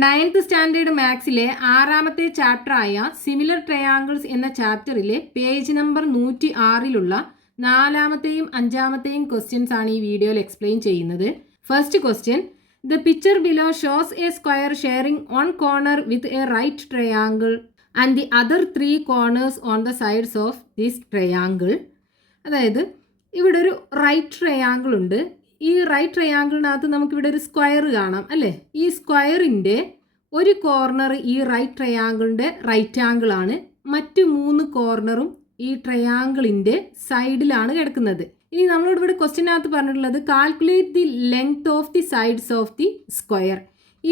9th standard മാത്സിലെ 6ാമത്തെ ചാപ്റ്ററായ സിമിലർ ട്രയാങ്കിൾസ് എന്ന ചാപ്റ്ററിലെ പേജ് നമ്പർ 106ലുള്ള 4ാമത്തെയും 5ാമത്തെയും ക്വസ്റ്റ്യൻസ് ആണ് ഈ വീഡിയോയിൽ എക്സ്പ്ലെയിൻ ചെയ്യുന്നത്. First question, the picture below shows a square sharing 1 corner with a right triangle and the other 3 corners on the sides of this triangle. അതായത് ഇവിടെ ഒരു റൈറ്റ് ട്രയാങ്കിൾ ഉണ്ട്. ഈ റൈറ്റ് ട്രയാങ്കിളിനകത്ത് നമുക്കിവിടെ ഒരു സ്ക്വയർ കാണാം അല്ലേ. ഈ സ്ക്വയറിൻ്റെ ഒരു കോർണർ ഈ റൈറ്റ് ട്രയാങ്കിളിൻ്റെ റൈറ്റ് ആംഗിൾ ആണ്. മറ്റ് 3 കോർണറും ഈ ട്രയാങ്കിളിൻ്റെ സൈഡിലാണ് കിടക്കുന്നത്. ഇനി നമ്മളോട് ഇവിടെ ക്വസ്റ്റ്യനകത്ത് പറഞ്ഞിട്ടുള്ളത് calculate the length of the sides of the square.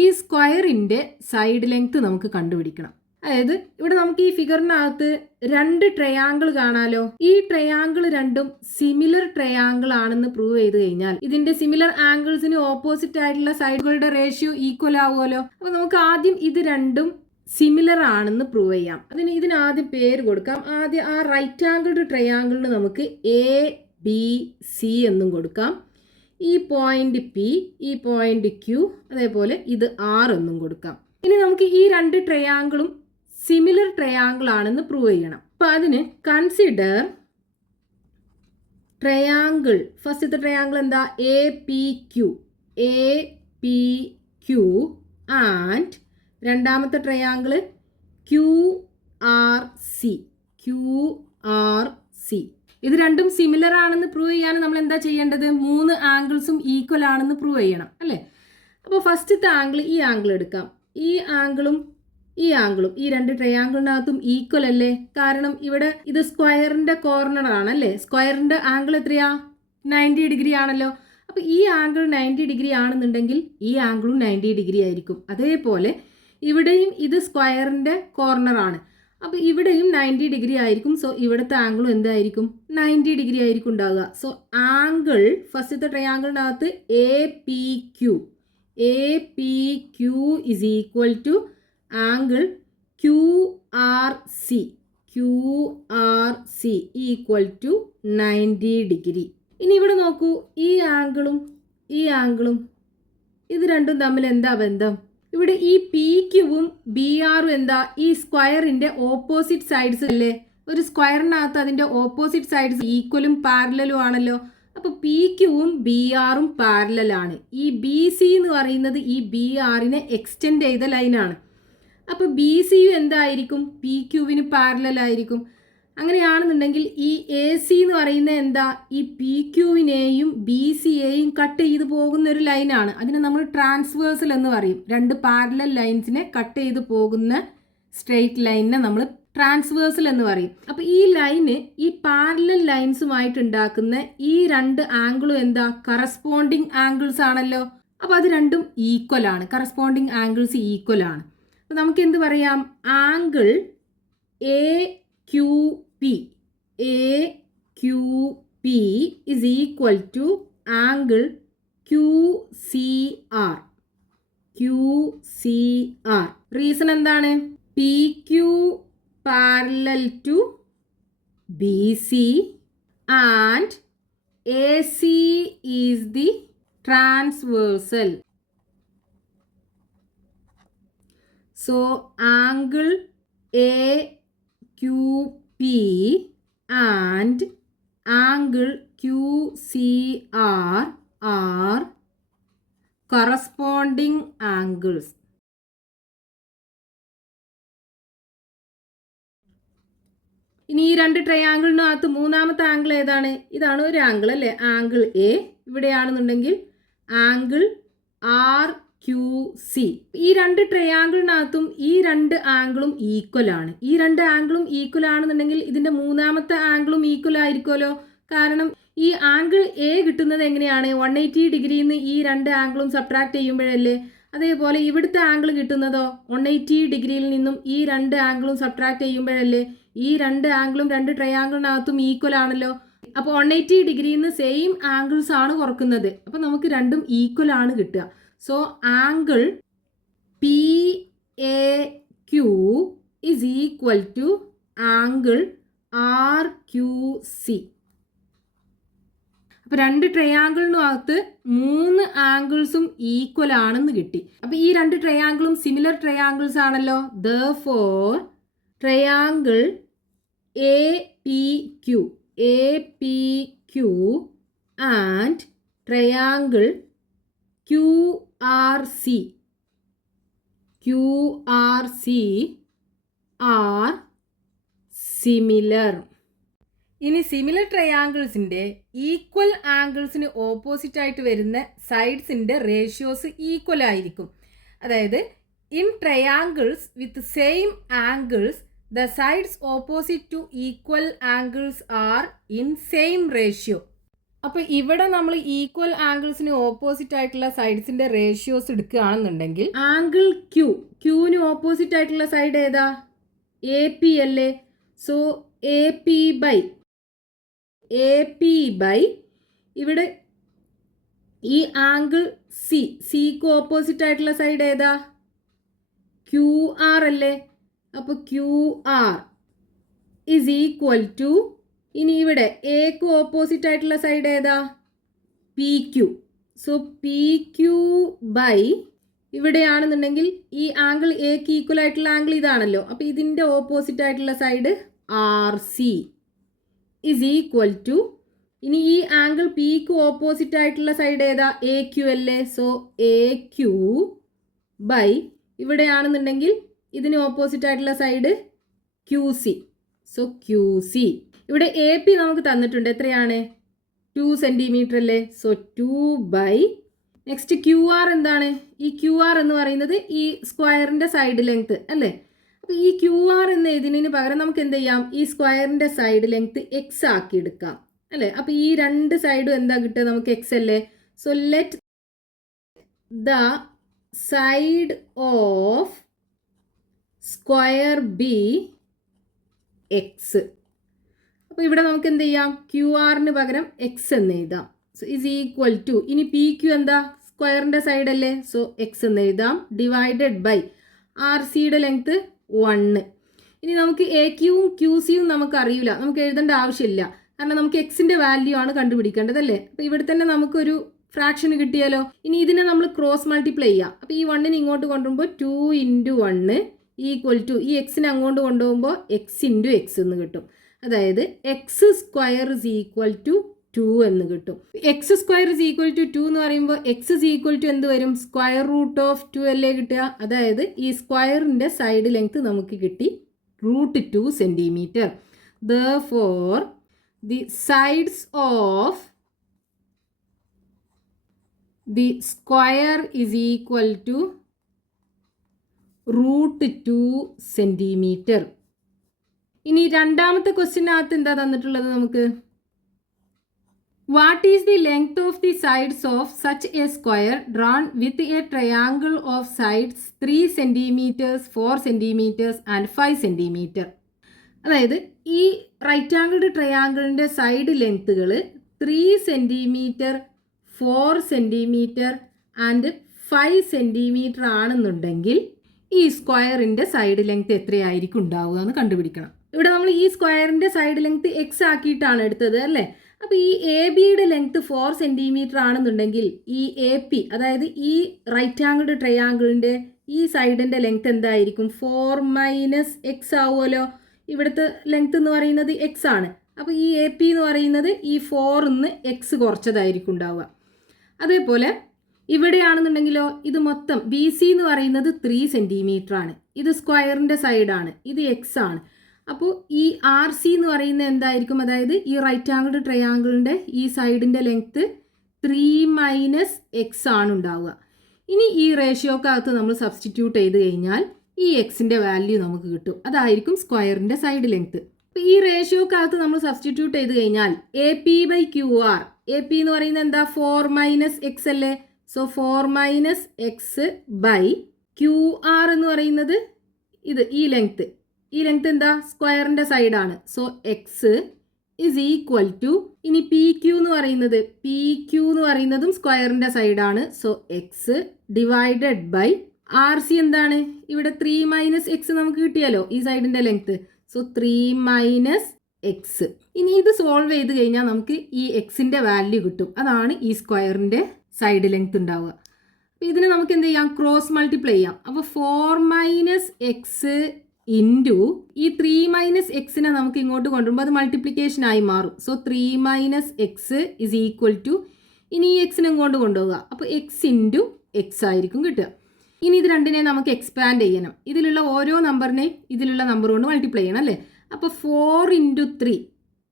ഈ സ്ക്വയറിൻ്റെ സൈഡ് ലെങ്ത് നമുക്ക് കണ്ടുപിടിക്കണം. അതായത് ഇവിടെ നമുക്ക് ഈ ഫിഗറിനകത്ത് 2 ട്രയാങ്കിൾ കാണാലോ. ഈ ട്രയാങ്കിൾ രണ്ടും സിമിലർ ട്രയാങ്കിൾ ആണെന്ന് പ്രൂവ് ചെയ്ത് കഴിഞ്ഞാൽ ഇതിന്റെ സിമിലർ ആംഗിൾസിന് ഓപ്പോസിറ്റ് ആയിട്ടുള്ള സൈഡുകളുടെ റേഷ്യോ ഈക്വൽ ആവുമല്ലോ. അപ്പൊ നമുക്ക് ആദ്യം ഇത് രണ്ടും സിമിലർ ആണെന്ന് പ്രൂവ് ചെയ്യാം. ഇതിനാദ്യം പേര് കൊടുക്കാം. ആദ്യം ആ റൈറ്റ് ആംഗിൾഡ് ട്രയാങ്കിളിന് നമുക്ക് ABC എന്നും കൊടുക്കാം. ഈ പോയിന്റ് P, ഈ പോയിന്റ് Q, അതേപോലെ ഇത് R എന്നും കൊടുക്കാം. ഇനി നമുക്ക് ഈ 2 ട്രയാങ്കിളും സിമിലർ ട്രയാങ്കിൾ ആണെന്ന് പ്രൂവ് ചെയ്യണം. അപ്പൊ അതിന് കൺസിഡർ ട്രയാങ്കിൾ, ഫസ്റ്റത്തെ ട്രയാങ്കിൾ എന്താ, APQ ആൻഡ് രണ്ടാമത്തെ ട്രയാങ്കിൾ QRC. ഇത് രണ്ടും സിമിലർ ആണെന്ന് പ്രൂവ് ചെയ്യാൻ നമ്മൾ എന്താ ചെയ്യേണ്ടത്, 3 ആംഗിൾസും ഈക്വൽ ആണെന്ന് പ്രൂവ് ചെയ്യണം അല്ലേ. അപ്പോൾ ഫസ്റ്റത്തെ ആംഗിൾ, ഈ ആംഗിൾ എടുക്കാം. ഈ ആംഗിളും ഈ 2 ട്രയാങ്കിളിനകത്തും ഈക്വൽ അല്ലേ. കാരണം ഇവിടെ ഇത് സ്ക്വയറിന്റെ കോർണർ ആണല്ലേ. സ്ക്വയറിന്റെ ആംഗിൾ എത്രയാ, 90 ഡിഗ്രി ആണല്ലോ. അപ്പോൾ ഈ ആംഗിൾ 90 ഡിഗ്രി ആണെന്നുണ്ടെങ്കിൽ ഈ ആംഗിളും 90 ഡിഗ്രി ആയിരിക്കും. അതേപോലെ ഇവിടെയും ഇത് സ്ക്വയറിന്റെ കോർണർ ആണ്. അപ്പോൾ ഇവിടെയും 90 ഡിഗ്രി ആയിരിക്കും. സോ ഇവിടുത്തെ ആംഗിളും എന്തായിരിക്കും, 90 ഡിഗ്രി ആയിരിക്കും ഉണ്ടാവുക. സോ ആംഗിൾ ഫസ്റ്റത്തെ ട്രയാങ്കിളിനകത്ത് APQ is equal to angle QRC equal to 90 degree. ഇനി ഇവിടെ നോക്കൂ, ഈ ആംഗിളും ഇത് രണ്ടും തമ്മിൽ എന്താ ബന്ധം. ഇവിടെ ഈ PQവും BRും എന്താ, ഈ സ്ക്വയറിന്റെ ഓപ്പോസിറ്റ് സൈഡ്സ് അല്ലേ. ഒരു സ്ക്വയറിനകത്ത് അതിന്റെ ഓപ്പോസിറ്റ് സൈഡ്സ് ഈക്വലും പാരലലും ആണല്ലോ. അപ്പോൾ PQവും BRും പാരലലാണ്. ഈ BC എന്ന് പറയുന്നത് ഈ BRനെ എക്സ്റ്റെൻഡ് ചെയ്ത ലൈനാണ്. അപ്പോൾ BCയും എന്തായിരിക്കും, PQവിന് പാരലലായിരിക്കും. അങ്ങനെയാണെന്നുണ്ടെങ്കിൽ ഈ AC എന്ന് പറയുന്നത് എന്താ, ഈ PQവിനെയും BCയെയും കട്ട് ചെയ്ത് പോകുന്ന ഒരു ലൈനാണ്. അതിനെ നമ്മൾ ട്രാൻസ്വേഴ്സൽ എന്ന് പറയും. 2 പാരലൽ ലൈൻസിനെ കട്ട് ചെയ്ത് പോകുന്ന സ്ട്രെയിറ്റ് ലൈനിനെ നമ്മൾ ട്രാൻസ്വേഴ്സൽ എന്ന് പറയും. അപ്പോൾ ഈ ലൈന് ഈ പാരലൽ ലൈൻസുമായിട്ട് ഉണ്ടാക്കുന്ന ഈ 2 ആംഗിളും എന്താ, കറസ്പോണ്ടിങ് ആംഗിൾസ് ആണല്ലോ. അപ്പോൾ അത് രണ്ടും ഈക്വൽ ആണ്, കറസ്പോണ്ടിങ് ആംഗിൾസ് ഈക്വൽ ആണ്. അപ്പോൾ നമുക്ക് എന്ത് പറയാം, angle AQP is equal to angle QCR. Reason എന്താണ്, PQ parallel to BC and AC is the transversal. So angle AQP and angle QCR are corresponding angles. ഇനി ഈ 2 ട്രയാങ്കിളിനകത്ത് 3ാമത്തെ ആംഗിൾ ഏതാണ്, ഇതാണ് ഒരു ആംഗിൾ അല്ലേ, ആംഗിൾ A. ഇവിടെയാണെന്നുണ്ടെങ്കിൽ ആംഗിൾ RQC. ഈ 2 ട്രയാങ്കിളിനകത്തും ഈ 2 ആംഗിളും ഈക്വൽ ആണ്. ഈ 2 ആംഗിളും ഈക്വൽ ആണെന്നുണ്ടെങ്കിൽ ഇതിന്റെ 3ാമത്തെ ആംഗിളും ഈക്വൽ ആയിരിക്കുമല്ലോ. കാരണം ഈ ആംഗിൾ A കിട്ടുന്നത് എങ്ങനെയാണ്, 180 ഡിഗ്രിയിൽ നിന്ന് ഈ 2 ആംഗിളും സബ്ട്രാക്ട് ചെയ്യുമ്പോഴല്ലേ. അതേപോലെ ഇവിടുത്തെ ആംഗിൾ കിട്ടുന്നതോ 180 ഡിഗ്രിയിൽ നിന്നും ഈ 2 ആംഗിളും സബ്ട്രാക്ട് ചെയ്യുമ്പോഴല്ലേ. ഈ 2 ആംഗിളും 2 ട്രയാങ്കിളിനകത്തും ഈക്വൽ ആണല്ലോ. അപ്പോൾ 180 ഡിഗ്രിയിൽ നിന്ന് സെയിം ആംഗിൾസ് ആണ് കുറക്കുന്നത്. അപ്പോൾ നമുക്ക് രണ്ടും ഈക്വൽ ആണ് കിട്ടുക. So angle PAQ is equal to angle RQC. അപ്പോൾ 2 ട്രയാങ്കിളിനകത്ത് 3 ആംഗിൾസും ഈക്വൽ ആണെന്ന് കിട്ടി. അപ്പോൾ ഈ 2 ട്രയാങ്കിളും സിമിലർ ട്രയാങ്കിൾസ് ആണല്ലോ. Therefore triangle APQ and triangle QRC are similar. ഇനി സിമിലർ ട്രയാങ്കിൾസിൻ്റെ ഈക്വൽ ആംഗിൾസിന് ഓപ്പോസിറ്റ് ആയിട്ട് വരുന്ന സൈഡ്സിൻ്റെ റേഷ്യോസ് ഈക്വൽ ആയിരിക്കും. അതായത് in triangles with same angles the sides opposite two equal angles are in same ratio. അപ്പോൾ ഇവിടെ നമ്മൾ ഈക്വൽ ആംഗിൾസിന് ഓപ്പോസിറ്റ് ആയിട്ടുള്ള സൈഡ്സിൻ്റെ റേഷ്യോസ് എടുക്കുകയാണെന്നുണ്ടെങ്കിൽ ആംഗിൾ ക്യൂവിന് ഓപ്പോസിറ്റ് ആയിട്ടുള്ള സൈഡ് ഏതാ? AP അല്ലേ. സോ AP ബൈ ഇവിടെ ഈ ആംഗിൾ സിക്ക് ഓപ്പോസിറ്റ് ആയിട്ടുള്ള സൈഡ് ഏതാ? QR അല്ലേ. അപ്പോൾ QR ഈസ് ഈക്വൽ ടു, ഇനി ഇവിടെ എക്ക് ഓപ്പോസിറ്റ് ആയിട്ടുള്ള സൈഡ് ഏതാ? PQ. സോ PQ ബൈ ഇവിടെയാണെന്നുണ്ടെങ്കിൽ ഈ ആംഗിൾ എക്ക് ഈക്വൽ ആയിട്ടുള്ള ആംഗിൾ ഇതാണല്ലോ. അപ്പോൾ ഇതിൻ്റെ ഓപ്പോസിറ്റ് ആയിട്ടുള്ള side RC is equal to, ഇനി ഈ ആംഗിൾ പിക്ക് ഓപ്പോസിറ്റ് ആയിട്ടുള്ള സൈഡ് ഏതാ? AQ അല്ലേ. സോ AQ ബൈ ഇവിടെയാണെന്നുണ്ടെങ്കിൽ ഇതിന് ഓപ്പോസിറ്റ് ആയിട്ടുള്ള സൈഡ് QC. So QC. ഇവിടെ AP നമുക്ക് തന്നിട്ടുണ്ട്, എത്രയാണ്? 2 സെൻറ്റിമീറ്റർ അല്ലേ. സോ 2 ബൈ നെക്സ്റ്റ് QR എന്താണ്? ഈ QR എന്ന് പറയുന്നത് ഈ സ്ക്വയറിൻ്റെ സൈഡ് ലെങ്ത് അല്ലേ. അപ്പോൾ ഈ QR എന്ന് എഴുതുന്നതിന് പകരം നമുക്ക് എന്ത് ചെയ്യാം? ഈ സ്ക്വയറിൻ്റെ സൈഡ് ലെങ്ത് X ആക്കി എടുക്കാം അല്ലേ. അപ്പോൾ ഈ 2 സൈഡും എന്താ കിട്ടുക നമുക്ക്? X അല്ലേ. So let the side of square B X. അപ്പോൾ ഇവിടെ നമുക്ക് എന്ത് ചെയ്യാം? QRന് പകരം X എന്ന് എഴുതാം. സോ ഈസ് ഈക്വൽ ടു, ഇനി PQ എന്താ? സ്ക്വയറിൻ്റെ സൈഡ് അല്ലേ. സോ X എന്ന് എഴുതാം ഡിവൈഡഡ് ബൈ RCയുടെ ലെങ്ത് 1. ഇനി നമുക്ക് AQവും QCയും നമുക്ക് അറിയില്ല, നമുക്ക് എഴുതേണ്ട ആവശ്യമില്ല, കാരണം നമുക്ക് എക്സിൻ്റെ വാല്യൂ ആണ് കണ്ടുപിടിക്കേണ്ടതല്ലേ. അപ്പോൾ ഇവിടെ തന്നെ നമുക്കൊരു ഫ്രാക്ഷൻ കിട്ടിയാലോ. ഇനി ഇതിനെ നമ്മൾ ക്രോസ് മൾട്ടിപ്ലൈ ചെയ്യാം. അപ്പോൾ ഈ 1നെ ഇങ്ങോട്ട് കൊണ്ടുപോകുമ്പോൾ 2 × 1 ഈക്വൽ ടു, ഈ എക്സിനെ അങ്ങോട്ട് കൊണ്ടുപോകുമ്പോൾ X × X എന്ന് കിട്ടും. അതായത് X² ഇസ് ഈക്വൽ ടു 2 എന്ന് കിട്ടും. X² ഇസ് ഈക്വൽ ടു 2 എന്ന് പറയുമ്പോൾ X ഇസ് ഈക്വൽ ടു എന്ത് വരും? സ്ക്വയർ റൂട്ട് ഓഫ് 2 അല്ലേ കിട്ടുക. അതായത് ഈ സ്ക്വയറിൻ്റെ സൈഡ് ലെങ്ത് നമുക്ക് കിട്ടി √2 centimetre. Therefore the sides of the square is equal to √2 centimetre. ഇനി രണ്ടാമത്തെ ക്വസ്റ്റ്യനകത്ത് എന്താ തന്നിട്ടുള്ളത് നമുക്ക്? What is the length of the sides of such a square drawn with a triangle of sides 3 centimeters, 4 centimeters and 5 centimeter? അതായത് ഈ right angled ട്രയാങ്കിളിൻ്റെ side ലെങ്ത്തുകൾ 3 centimetre, 4 centimetre and 5 centimetre ആണെന്നുണ്ടെങ്കിൽ ഈ സ്ക്വയറിൻ്റെ സൈഡ് ലെങ്ത് എത്രയായിരിക്കും ഉണ്ടാവുക എന്ന് കണ്ടുപിടിക്കണം. ഇവിടെ നമ്മൾ ഈ സ്ക്വയറിൻ്റെ സൈഡ് ലെങ്ത് X ആക്കിയിട്ടാണ് എടുത്തത് അല്ലേ. അപ്പോൾ ഈ ABയുടെ ലെങ്ത് 4 സെൻറ്റിമീറ്റർ ആണെന്നുണ്ടെങ്കിൽ ഈ AP, അതായത് ഈ റൈറ്റ് ആംഗിൾഡ് ട്രയാങ്കിളിൻ്റെ ഈ സൈഡിൻ്റെ ലെങ്ത് എന്തായിരിക്കും? 4 - X ആവുമല്ലോ. ഇവിടുത്തെ ലെങ്ത് എന്ന് പറയുന്നത് X ആണ്. അപ്പോൾ ഈ AP എന്ന് പറയുന്നത് ഈ 4ന്ന് X കുറച്ചതായിരിക്കും ഉണ്ടാവുക. അതേപോലെ ഇവിടെയാണെന്നുണ്ടെങ്കിലോ ഇത് മൊത്തം BC എന്ന് പറയുന്നത് 3 സെൻറ്റിമീറ്റർ ആണ്. ഇത് സ്ക്വയറിൻ്റെ സൈഡാണ്, ഇത് X ആണ്. അപ്പോൾ ഈ RC എന്ന് പറയുന്നത് എന്തായിരിക്കും? അതായത് ഈ റൈറ്റ് ആംഗിൾഡ് ട്രയാങ്കിളിൻ്റെ ഈ സൈഡിൻ്റെ ലെങ്ത്ത് 3 - X ആണ് ഉണ്ടാവുക. ഇനി ഈ റേഷ്യോക്കകത്ത് നമ്മൾ സബ്സ്റ്റിറ്റ്യൂട്ട് ചെയ്ത് കഴിഞ്ഞാൽ ഈ എക്സിൻ്റെ വാല്യൂ നമുക്ക് കിട്ടും. അതായിരിക്കും സ്ക്വയറിൻ്റെ സൈഡ് ലെങ്ത്ത്. അപ്പോൾ ഈ റേഷ്യോക്കകത്ത് നമ്മൾ സബ്സ്റ്റിറ്റ്യൂട്ട് ചെയ്ത് കഴിഞ്ഞാൽ AP/QR, AP എന്ന് പറയുന്നത് എന്താ? 4 - X അല്ലേ. സോ 4 - X ബൈ QR എന്ന് പറയുന്നത് ഇത് ഈ ലെങ്ത്ത് എന്താ? സ്ക്വയറിൻ്റെ സൈഡാണ്. So X is equal to, ഇനി PQ എന്ന് പറയുന്നതും സ്ക്വയറിൻ്റെ സൈഡാണ്. So X divided by RC എന്താണ്? ഇവിടെ 3 - X നമുക്ക് കിട്ടിയാലോ ഈ സൈഡിൻ്റെ ലെങ്ത്ത്. So 3 - X. ഇനി ഇത് സോൾവ് ചെയ്ത് കഴിഞ്ഞാൽ നമുക്ക് ഈ എക്സിൻ്റെ വാല്യൂ കിട്ടും. അതാണ് ഈ സ്ക്വയറിൻ്റെ സൈഡ് ലെങ്ത് ഉണ്ടാവുക. അപ്പോൾ ഇതിനെ നമുക്ക് എന്ത് ചെയ്യാം, ക്രോസ് മൾട്ടിപ്ലൈ ചെയ്യാം. അപ്പോൾ 4 - എക്സ് ഇൻറ്റു ഈ 3 - എക്സിനെ നമുക്ക് ഇങ്ങോട്ട് കൊണ്ടുവരുമ്പോൾ അത് മൾട്ടിപ്ലിക്കേഷൻ ആയി മാറും. So 3 - X is equal to, ഇനി ഈ എക്സിനെ ഇങ്ങോട്ട് കൊണ്ടുപോകുക. അപ്പോൾ എക്സ് ഇൻറ്റു എക്സ് ആയിരിക്കും കിട്ടുക. ഇനി ഇത് രണ്ടിനെ നമുക്ക് എക്സ്പാൻഡ് ചെയ്യണം. ഇതിലുള്ള ഓരോ നമ്പറിനെയും ഇതിലുള്ള നമ്പർ കൊണ്ട് മൾട്ടിപ്ലൈ ചെയ്യണം അല്ലേ. അപ്പോൾ 4 × 3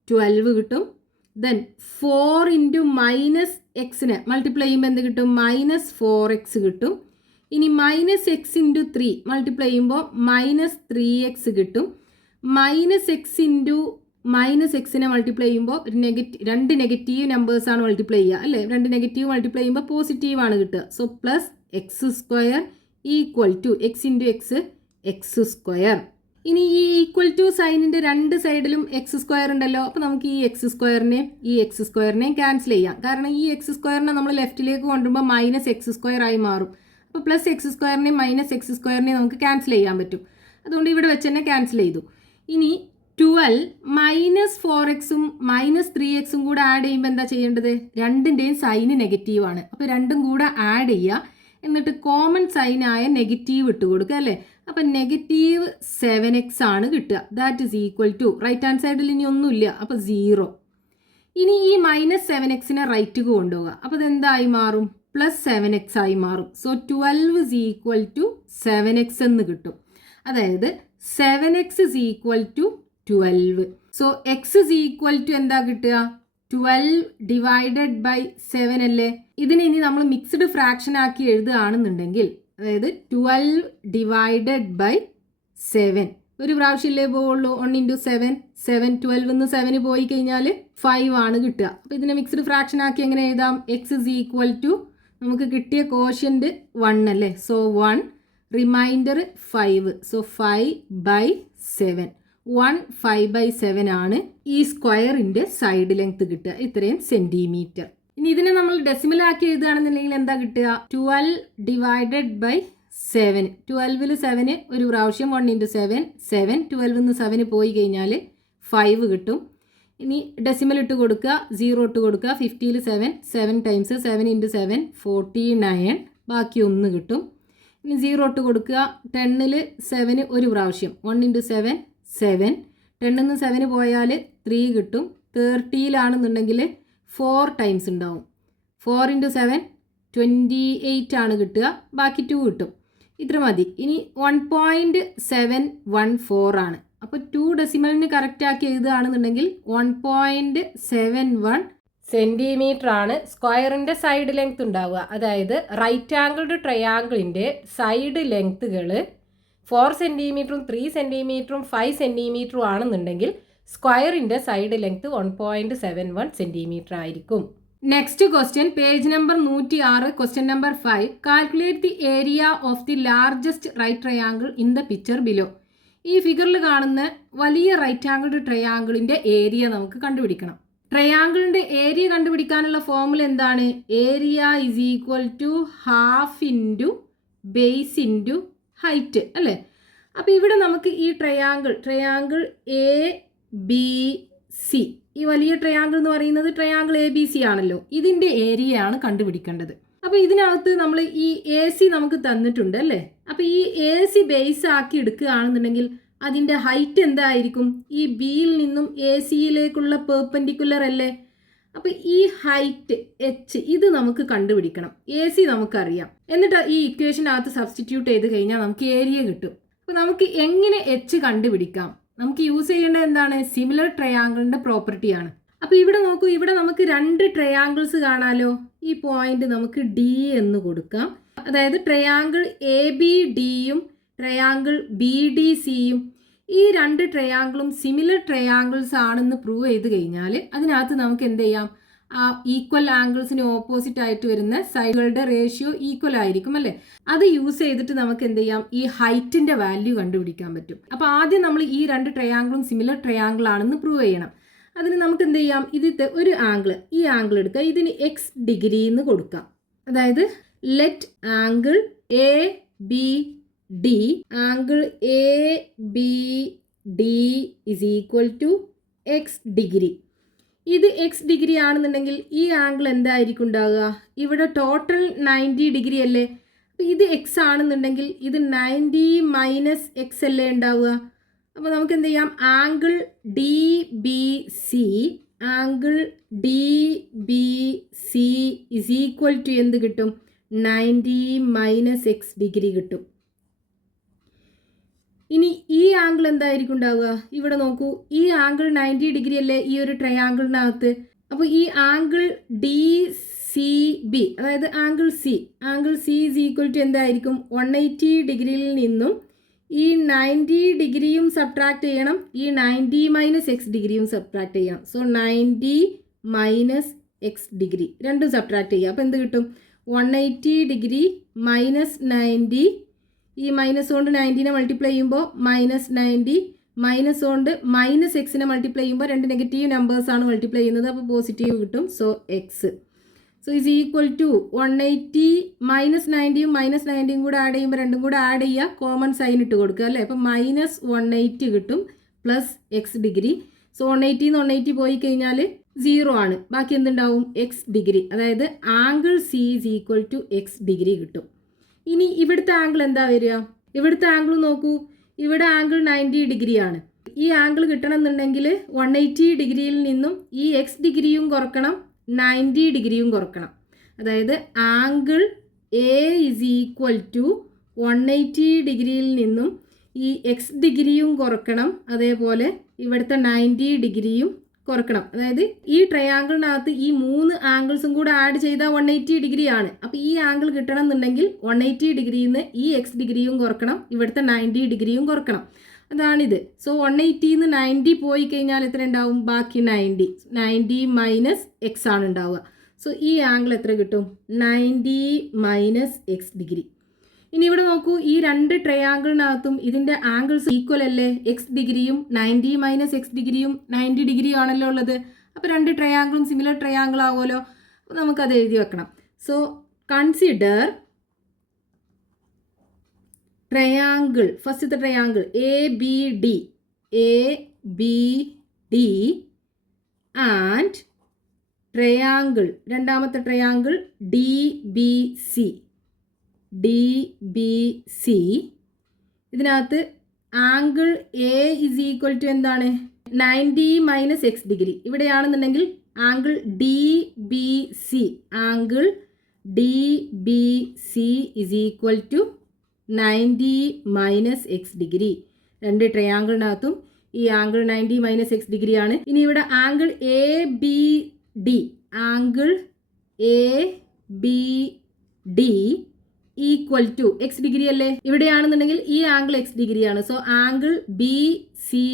12 കിട്ടും. ദെൻ 4 × -എക്സിനെ മൾട്ടിപ്ലൈ ചെയ്യുമ്പോൾ എന്ത് കിട്ടും, -4x കിട്ടും. ഇനി -x × 3 മൾട്ടിപ്ലൈ ചെയ്യുമ്പോൾ -3x കിട്ടും. -x × -എക്സിനെ മൾട്ടിപ്ലൈ ചെയ്യുമ്പോൾ രണ്ട് നെഗറ്റീവ് നമ്പേഴ്സാണ് മൾട്ടിപ്ലൈ ചെയ്യുക അല്ലേ. രണ്ട് നെഗറ്റീവ് മൾട്ടിപ്ലൈ ചെയ്യുമ്പോൾ പോസിറ്റീവാണ് കിട്ടുക. So +x² equal to x × x² ഇനി ഈ ഈക്വൽ ടു സൈനിൻ്റെ രണ്ട് സൈഡിലും x² ഉണ്ടല്ലോ. അപ്പോൾ നമുക്ക് ഈ x² ക്യാൻസൽ ചെയ്യാം. കാരണം ഈ x² നമ്മൾ ലെഫ്റ്റിലേക്ക് കൊണ്ടുവരുമ്പോൾ -x² ആയി മാറും. അപ്പോൾ +x² -x² നമുക്ക് ക്യാൻസൽ ചെയ്യാൻ പറ്റും. അതുകൊണ്ട് ഇവിടെ വെച്ച് തന്നെ ക്യാൻസൽ ചെയ്തു. ഇനി 12 -4x -3x കൂടെ ആഡ് ചെയ്യുമ്പോൾ എന്താ ചെയ്യേണ്ടത്, രണ്ടിൻ്റെയും സൈന് നെഗറ്റീവാണ്. അപ്പോൾ രണ്ടും കൂടെ ആഡ് ചെയ്യുക. എന്നിട്ട് കോമൺ സൈനായ നെഗറ്റീവ് ഇട്ട് കൊടുക്കുക അല്ലേ. അപ്പം -7x ആണ് കിട്ടുക. That is equal to, right hand സൈഡിൽ ഇനി ഒന്നുമില്ല, അപ്പോൾ 0. ഇനി ഈ -7xനെ റൈറ്റിക്ക് കൊണ്ടുപോകുക. അപ്പോൾ ഇതെന്തായി മാറും, +7x ആയി മാറും. So 12 is equal to 7x എന്ന് കിട്ടും. അതായത് 7x is equal to 12. So x is equal to എന്താ കിട്ടുക, 12 / 7 അല്ലേ. ഇതിനെ ഇനി നമ്മൾ മിക്സ്ഡ് ഫ്രാക്ഷൻ ആക്കി എഴുതുകയാണെന്നുണ്ടെങ്കിൽ, അതായത് 12 / 7 ഒരു പ്രാവശ്യമല്ലേ പോവുള്ളൂ. 1 × 7 7 12 എന്ന് 7 പോയി കഴിഞ്ഞാൽ 5 ആണ് കിട്ടുക. അപ്പോൾ ഇതിനെ മിക്സ്ഡ് ഫ്രാക്ഷൻ ആക്കി എങ്ങനെ എഴുതാം, x is equal to നമുക്ക് കിട്ടിയ കോഷ്യൻ്റ് 1 അല്ലേ. So 1 reminder 5. സോ 5/7 1 5/7 ആണ് ഈ സ്ക്വയറിൻ്റെ സൈഡ് ലെങ്ത് കിട്ടുക, ഇത്രയും സെൻറ്റിമീറ്റർ. ഇനി ഇതിനെ നമ്മൾ ഡെസിമൽ ആക്കി എഴുതുകയാണെന്നുണ്ടെങ്കിൽ എന്താ കിട്ടുക, 12 / 7. 12ൽ 7 ഒരു പ്രാവശ്യം, 1 × 7 7 12 നിന്ന് 7 പോയി കഴിഞ്ഞാൽ 5 കിട്ടും. ഇനി ഡെസിമൽ ഇട്ട് കൊടുക്കുക, 0 ഇട്ട് കൊടുക്കുക. 50ൽ 7 7 ടൈംസ് 7 × 7 49, ബാക്കി 1 കിട്ടും. ഇനി 0 ഇട്ട് കൊടുക്കുക. 10ൽ 7 ഒരു പ്രാവശ്യം, 1 × 7 7 10 നിന്ന് 7 പോയാൽ 3 കിട്ടും. 30ലാണെന്നുണ്ടെങ്കിൽ 4 ടൈംസ് ഉണ്ടാവും. 4 × 7 28 ആണ് കിട്ടുക, ബാക്കി 2 കിട്ടും. ഇത്ര മതി. ഇനി 1.714 ആണ്. അപ്പോൾ 2 ഡെസിമലിന് കറക്റ്റാക്കി എഴുതുകയാണെന്നുണ്ടെങ്കിൽ 1.71 സെൻറ്റിമീറ്റർ ആണ് സ്ക്വയറിൻ്റെ സൈഡ് ലെങ്ത് ഉണ്ടാവുക. അതായത് റൈറ്റ് ആംഗിൾഡ് ട്രയാങ്കിളിൻ്റെ സൈഡ് ലെങ്ത്തുകൾ 4 സെൻറ്റിമീറ്ററും 3 സെൻറ്റിമീറ്ററും 5 സെൻറ്റിമീറ്ററും ആണെന്നുണ്ടെങ്കിൽ സ്ക്വയറിൻ്റെ സൈഡ് ലെങ്ത് 1.71 സെൻറ്റിമീറ്റർ ആയിരിക്കും. Next question, page number 106, question number 5. Calculate the area of the largest right triangle in the picture below. ഈ ഫിഗറിൽ കാണുന്ന വലിയ റൈറ്റ് ആംഗിൾഡ് ട്രയാങ്കിളിൻ്റെ ഏരിയ നമുക്ക് കണ്ടുപിടിക്കണം. ട്രയാങ്കിളിൻ്റെ ഏരിയ കണ്ടുപിടിക്കാനുള്ള ഫോർമുല എന്താണ്, area is equal to half into base into height അല്ലേ. അപ്പോൾ ഇവിടെ നമുക്ക് ഈ ട്രയാങ്കിൾ ABC, ഈ വലിയ ട്രയാങ്കിൾ എന്ന് പറയുന്നത് ട്രയാങ്കിൾ ABC ആണല്ലോ. ഇതിൻ്റെ ഏരിയ ആണ് കണ്ടുപിടിക്കേണ്ടത്. അപ്പോൾ ഇതിനകത്ത് നമ്മൾ ഈ AC നമുക്ക് തന്നിട്ടുണ്ട് അല്ലേ. അപ്പോൾ ഈ AC ബേസ് ആക്കി എടുക്കുകയാണെന്നുണ്ടെങ്കിൽ അതിൻ്റെ ഹൈറ്റ് എന്തായിരിക്കും, ഈ ബിയിൽ നിന്നും ACയിലേക്കുള്ള പെർപെൻഡിക്കുലർ അല്ലേ. അപ്പോൾ ഈ ഹൈറ്റ് h ഇത് നമുക്ക് കണ്ടുപിടിക്കണം. AC നമുക്കറിയാം. എന്നിട്ട് ഈ ഇക്വേഷനകത്ത് സബ്സ്റ്റിറ്റ്യൂട്ട് ചെയ്ത് കഴിഞ്ഞാൽ നമുക്ക് ഏരിയ കിട്ടും. അപ്പോൾ നമുക്ക് എങ്ങനെ h കണ്ടുപിടിക്കാം, നമുക്ക് യൂസ് ചെയ്യേണ്ടത് എന്താണ്, സിമിലർ ട്രയാങ്കിളിൻ്റെ പ്രോപ്പർട്ടിയാണ്. അപ്പോൾ ഇവിടെ നോക്കൂ, ഇവിടെ നമുക്ക് 2 ട്രയാങ്കിൾസ് കാണാലോ. ഈ പോയിന്റ് നമുക്ക് D എന്ന് കൊടുക്കാം. അതായത് ട്രയാങ്കിൾ ABDയും ട്രയാങ്കിൾ BDCയും ഈ 2 ട്രയാങ്കിളും സിമിലർ ട്രയാങ്കിൾസ് ആണെന്ന് പ്രൂവ് ചെയ്ത് കഴിഞ്ഞാൽ അതിനകത്ത് നമുക്ക് എന്ത് ചെയ്യാം, ആ ഈക്വൽ ആംഗിൾസിന് ഓപ്പോസിറ്റ് ആയിട്ട് വരുന്ന സൈഡുകളുടെ റേഷ്യോ ഈക്വൽ ആയിരിക്കും അല്ലേ. അത് യൂസ് ചെയ്തിട്ട് നമുക്ക് എന്ത് ചെയ്യാം, ഈ ഹൈറ്റിൻ്റെ വാല്യൂ കണ്ടുപിടിക്കാൻ പറ്റും. അപ്പോൾ ആദ്യം നമ്മൾ ഈ 2 ട്രയാങ്കിളും സിമിലർ ട്രയാങ്കിൾ ആണെന്ന് പ്രൂവ് ചെയ്യണം. അതിന് നമുക്ക് എന്ത് ചെയ്യാം, ഇതിത്തെ ഒരു ആംഗിൾ, ഈ ആംഗിൾ എടുക്കുക, ഇതിന് x ഡിഗ്രി എന്ന് കൊടുക്കാം. അതായത് let angle ABD is equal to X degree. ഇത് എക്സ് ഡിഗ്രി ആണെന്നുണ്ടെങ്കിൽ ഈ ആംഗിൾ എന്തായിരിക്കും ഉണ്ടാവുക? ഇവിടെ ടോട്ടൽ 90 ഡിഗ്രി അല്ലേ? അപ്പോൾ ഇത് എക്സ് ആണെന്നുണ്ടെങ്കിൽ ഇത് 90 മൈനസ് എക്സ് അല്ലേ ഉണ്ടാവുക? അപ്പോൾ നമുക്ക് എന്ത് ചെയ്യാം? Angle D B C is equal to എന്ത് കിട്ടും? 90 മൈനസ് എക്സ് ഡിഗ്രി കിട്ടും. ഇനി ഈ ആംഗിൾ എന്തായിരിക്കും ഉണ്ടാവുക? ഇവിടെ നോക്കൂ, ഈ ആംഗിൾ 90 ഡിഗ്രി അല്ലേ ഈ ഒരു ട്രയാങ്കിളിനകത്ത്? അപ്പോൾ ഈ ആംഗിൾ ഡി സി ബി, അതായത് angle C is equal to എന്തായിരിക്കും? 180 ഡിഗ്രിയിൽ നിന്നും ഈ 90 ഡിഗ്രിയും സബ്ട്രാക്ട് ചെയ്യണം, ഈ 90 മൈനസ് എക്സ് ഡിഗ്രിയും സബ്ട്രാക്ട് ചെയ്യണം. സോ 90 മൈനസ് എക്സ് ഡിഗ്രി രണ്ടും സബ്ട്രാക്ട് ചെയ്യുക. അപ്പോൾ എന്ത് കിട്ടും? 180 ഡിഗ്രി മൈനസ് 90, ഈ മൈനസ് കൊണ്ട് 90നെ മൾട്ടിപ്ലൈ ചെയ്യുമ്പോൾ മൈനസ് 90, മൈനസ് കൊണ്ട് മൈനസ് എക്സിനെ മൾട്ടിപ്ലൈ ചെയ്യുമ്പോൾ രണ്ട് നെഗറ്റീവ് നമ്പേഴ്സാണ് മൾട്ടിപ്ലൈ ചെയ്യുന്നത്, അപ്പോൾ പോസിറ്റീവ് കിട്ടും. So x is equal to 180 minus 90യും മൈനസ് 90യും കൂടെ ആഡ് ചെയ്യുമ്പോൾ രണ്ടും കൂടെ ആഡ് ചെയ്യുക, കോമൺ സൈൻ ഇട്ട് കൊടുക്കുക അല്ലേ? അപ്പോൾ മൈനസ് 180 കിട്ടും പ്ലസ് എക്സ് ഡിഗ്രി. സോ 180 180 പോയി കഴിഞ്ഞാൽ 0 ആണ്, ബാക്കി എന്തുണ്ടാവും? X degree. അതായത് angle C is equal to X degree കിട്ടും. ഇനി ഇവിടുത്തെ ആംഗിൾ എന്താ വരിക? ഇവിടുത്തെ ആംഗിൾ നോക്കൂ, ഇവിടെ ആംഗിൾ 90 ഡിഗ്രിയാണ്. ഈ ആംഗിൾ കിട്ടണം എന്നുണ്ടെങ്കിൽ 180 ഡിഗ്രിയിൽ നിന്നും ഈ എക്സ് ഡിഗ്രിയും കുറക്കണം, 90 ഡിഗ്രിയും കുറക്കണം. അതായത് angle A is equal to 180 ഡിഗ്രിയിൽ നിന്നും ഈ എക്സ് ഡിഗ്രിയും കുറക്കണം, അതേപോലെ ഇവിടുത്തെ 90 ഡിഗ്രിയും കുറക്കണം. അതായത് ഈ ട്രയാങ്കിളിനകത്ത് ഈ 3 ആംഗിൾസും കൂടെ ആഡ് ചെയ്താൽ 180 ഡിഗ്രിയാണ്. അപ്പോൾ ഈ ആംഗിൾ കിട്ടണം എന്നുണ്ടെങ്കിൽ 180 ഡിഗ്രിയിൽ നിന്ന് ഈ എക്സ് ഡിഗ്രിയും കുറക്കണം, ഇവിടുത്തെ 90 ഡിഗ്രിയും കുറക്കണം. അതാണിത്. സോ 180 90 പോയി കഴിഞ്ഞാൽ എത്ര ഉണ്ടാവും? ബാക്കി 90 മൈനസ് എക്സ് ആണ് ഉണ്ടാവുക. സോ ഈ ആംഗിൾ എത്ര കിട്ടും? 90 മൈനസ് എക്സ് ഡിഗ്രി. ഇനി ഇവിടെ നോക്കൂ, ഈ രണ്ട് ട്രയാങ്കിളിനകത്തും ഇതിൻ്റെ ആംഗിൾസ് ഈക്വൽ അല്ലേ? എക്സ് ഡിഗ്രിയും 90 മൈനസ് എക്സ് ഡിഗ്രിയും 90 ഡിഗ്രിയും ആണല്ലോ ഉള്ളത്. അപ്പോൾ രണ്ട് ട്രയാങ്കിളും സിമിലർ ട്രയാങ്കിൾ ആവുമല്ലോ. അപ്പോൾ നമുക്കത് എഴുതി വെക്കണം. സോ കൺസിഡർ ട്രയാങ്കിൾ, ഫസ്റ്റത്തെ triangle A B D and triangle, രണ്ടാമത്തെ ട്രയാങ്കിൾ ഡി ബി സി. ഇതിനകത്ത് angle A is equal to എന്താണ്? 90 മൈനസ് എക്സ് ഡിഗ്രി. ഇവിടെയാണെന്നുണ്ടെങ്കിൽ angle D B C is equal to 90 minus x degree. രണ്ട് ട്രയാങ്കിളിനകത്തും ഈ angle 90 minus x degree ആണ്. ഇനി ഇവിടെ angle A B D equal to X degree അല്ലേ? ഇവിടെയാണെന്നുണ്ടെങ്കിൽ ഈ ആംഗിൾ എക്സ് ഡിഗ്രിയാണ്. So angle B C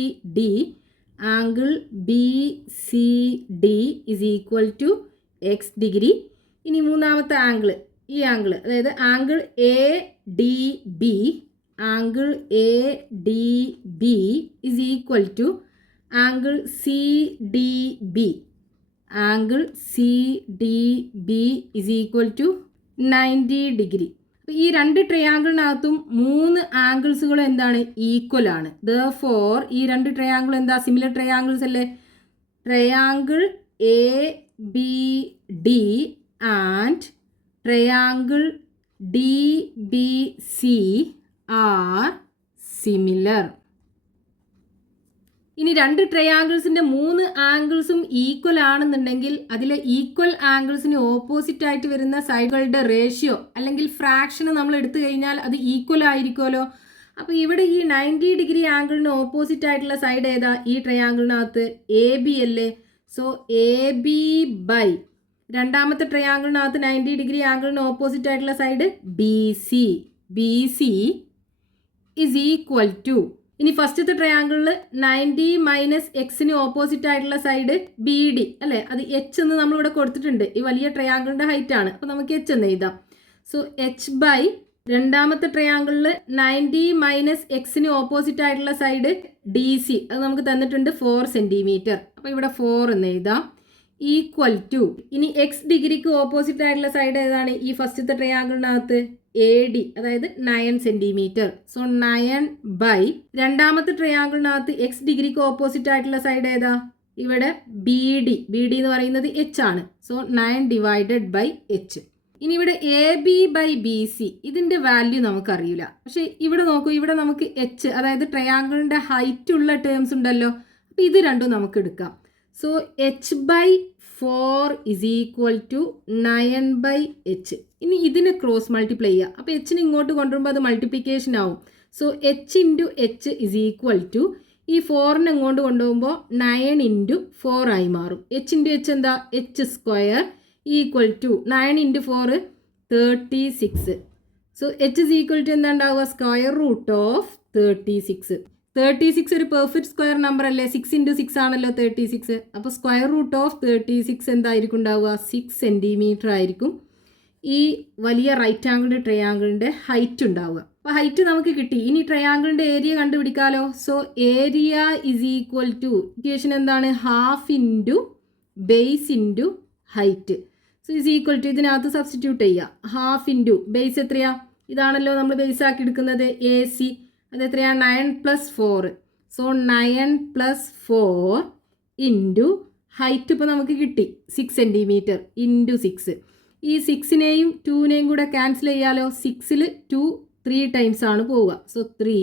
D is equal to X degree. ഇനി മൂന്നാമത്തെ ആംഗിൾ, ഈ ആംഗിൾ, അതായത് angle A D B is equal to angle C D B is equal to 90 degree. അപ്പോൾ ഈ രണ്ട് ട്രയാങ്കിളിനകത്തും 3 ആംഗിൾസുകളും എന്താണ്? ഈക്വൽ ആണ്. ദെർഫോർ ഈ രണ്ട് ട്രയാങ്കിൾ എന്താ? സിമിലർ ട്രയാങ്കിൾസ് അല്ലേ? Triangle A B D and triangle D B C are similar. ഇനി രണ്ട് ട്രയാങ്കിൾസിൻ്റെ 3 ആംഗിൾസും ഈക്വൽ ആണെന്നുണ്ടെങ്കിൽ അതിലെ ഈക്വൽ ആംഗിൾസിന് ഓപ്പോസിറ്റ് ആയിട്ട് വരുന്ന സൈഡുകളുടെ റേഷ്യോ അല്ലെങ്കിൽ ഫ്രാക്ഷൻ നമ്മൾ എടുത്തു കഴിഞ്ഞാൽ അത് ഈക്വൽ ആയിരിക്കുമല്ലോ. അപ്പോൾ ഇവിടെ ഈ 90 ഡിഗ്രി ആംഗിളിന് ഓപ്പോസിറ്റ് ആയിട്ടുള്ള സൈഡ് ഏതാ? ഈ ട്രയാങ്കിളിനകത്ത് എ ബി അല്ലേ? സോ എ ബി ബൈ രണ്ടാമത്തെ ട്രയാങ്കിളിനകത്ത് 90 ഡിഗ്രി ആംഗിളിന് ഓപ്പോസിറ്റ് ആയിട്ടുള്ള side B C is equal to, ഇനി ഫസ്റ്റത്തെ ട്രയാങ്കിളിൽ 90 മൈനസ് എക്സിന് ഓപ്പോസിറ്റ് ആയിട്ടുള്ള സൈഡ് ബി ഡി അല്ലേ? അത് എച്ച് എന്ന് നമ്മളിവിടെ കൊടുത്തിട്ടുണ്ട്. ഈ വലിയ ട്രയാങ്കിളിൻ്റെ ഹൈറ്റ് ആണ്, അപ്പോൾ നമുക്ക് എച്ച് എന്ന് എഴുതാം. സോ എച്ച് ബൈ രണ്ടാമത്തെ ട്രയാങ്കിളിൽ 90 മൈനസ് എക്സിന് ഓപ്പോസിറ്റ് ആയിട്ടുള്ള സൈഡ് ഡി സി, അത് നമുക്ക് തന്നിട്ടുണ്ട് 4 സെൻറ്റിമീറ്റർ. അപ്പോൾ ഇവിടെ 4 എന്ന് എഴുതാം. ഈക്വൽ ടു, ഇനി എക്സ് ഡിഗ്രിക്ക് ഓപ്പോസിറ്റ് ആയിട്ടുള്ള സൈഡ് ഏതാണ്? ഈ ഫസ്റ്റത്തെ ട്രയാങ്കിളിനകത്ത് എ ഡി, അതായത് 9 സെൻറ്റിമീറ്റർ. സോ 9 ബൈ രണ്ടാമത്തെ ട്രയാങ്കിളിനകത്ത് എക്സ് ഡിഗ്രിക്ക് ഓപ്പോസിറ്റ് ആയിട്ടുള്ള സൈഡ് ഏതാ? ഇവിടെ ബി ഡി എന്ന് പറയുന്നത് എച്ച് ആണ്. So 9 divided by H. ഇനി ഇവിടെ A B by B C ഇതിൻ്റെ വാല്യൂ നമുക്കറിയില്ല. പക്ഷേ ഇവിടെ നോക്കൂ, ഇവിടെ നമുക്ക് എച്ച്, അതായത് ട്രയാങ്കിളിൻ്റെ ഹൈറ്റ് ഉള്ള ടേംസ് ഉണ്ടല്ലോ. അപ്പോൾ ഇത് രണ്ടും നമുക്ക് എടുക്കാം. So H by 4 is equal to 9 by H. ഇനി ഇതിനെ ക്രോസ് മൾട്ടിപ്ലൈ ചെയ്യുക. അപ്പോൾ എച്ചിന് ഇങ്ങോട്ട് കൊണ്ടുവരുമ്പോൾ അത് മൾട്ടിപ്ലിക്കേഷൻ ആവും. So H into H is equal to ഈ 4നെ ഇങ്ങോട്ട് കൊണ്ടുപോകുമ്പോൾ 9 ഇൻറ്റു 4 ആയി മാറും. എച്ച് ഇൻറ്റു എച്ച് എന്താ? H square equal to 9 into 4 36. So H is equal to എന്താ ഉണ്ടാവുക? Square root of 36. 36 ഒരു പെർഫെക്റ്റ് സ്ക്വയർ നമ്പർ അല്ലേ? 6 ഇൻറ്റു 6 ആണല്ലോ 36. അപ്പോൾ സ്ക്വയർ റൂട്ട് ഓഫ് 36 എന്തായിരിക്കും ഉണ്ടാവുക? 6 സെൻറ്റിമീറ്റർ ആയിരിക്കും ഈ വലിയ റൈറ്റ് ആംഗിൾ ട്രയാങ്കിളിൻ്റെ ഹൈറ്റ് ഉണ്ടാവുക. അപ്പോൾ ഹൈറ്റ് നമുക്ക് കിട്ടി. ഇനി ട്രയാങ്കിളിൻ്റെ ഏരിയ കണ്ടുപിടിക്കാമല്ലോ. So area is equal to equation എന്താണ്? Half into base into height. So is equal to ഇതിനകത്ത് സബ്സ്റ്റിറ്റ്യൂട്ട് ചെയ്യുക. ഹാഫ് ഇൻറ്റു ബേസ് എത്രയാ? ഇതാണല്ലോ നമ്മൾ ബേസ് ആക്കി എടുക്കുന്നത് എ സി. അത് എത്രയാണ്? 9 + 4. സോ 9 + 4 ഇൻറ്റു ഹൈറ്റ് ഇപ്പോൾ നമുക്ക് കിട്ടി 6 സെൻറ്റിമീറ്റർ ഇൻറ്റു 6. ഈ 6നെയും 2നെയും കൂടെ ക്യാൻസൽ ചെയ്യാലോ. 6ൽ 2 3 ടൈംസ് ആണ് പോവുക. സോ 3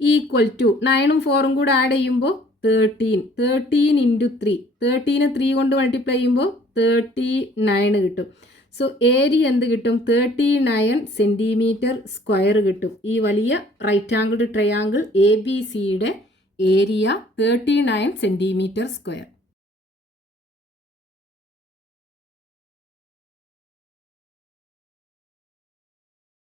ഈക്വൽ ടു 9ഉം 4ഉം കൂടെ ആഡ് ചെയ്യുമ്പോൾ 13 ഇൻറ്റു 3. 13നെ 3 കൊണ്ട് മൾട്ടിപ്ലൈ ചെയ്യുമ്പോൾ 39 കിട്ടും. സോ ഏരിയ എന്ത് കിട്ടും? 39 സെൻറ്റിമീറ്റർ സ്ക്വയർ കിട്ടും. ഈ വലിയ right angle triangle A B സിയുടെ ഏരിയ 39 സെൻറ്റിമീറ്റർ സ്ക്വയർ.